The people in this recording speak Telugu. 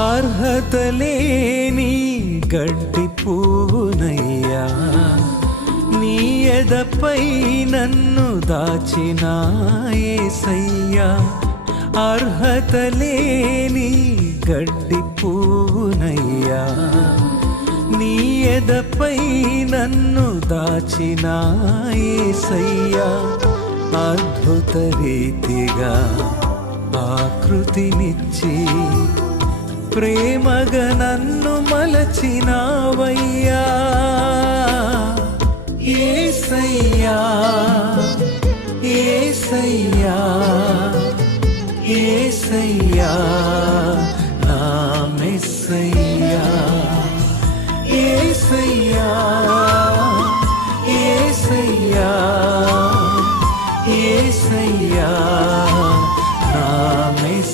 అర్హత లేని గడ్డి పువ్వునయ్యా, నీ ఎదపై నన్ను దాచిన యేసయ్యా. అర్హత లేని గడ్డి పువ్వునయ్యా, నీ ఎదపై నన్ను దాచిన యేసయ్యా. అద్భుత రీతిగా ఆకృతినిచ్చి ప్రేమగా నన్ను మలచినావయ్యా. యేసయ్యా యేసయ్యా యేసయ్యా నా మెస్సయ్యా. యేసయ్యా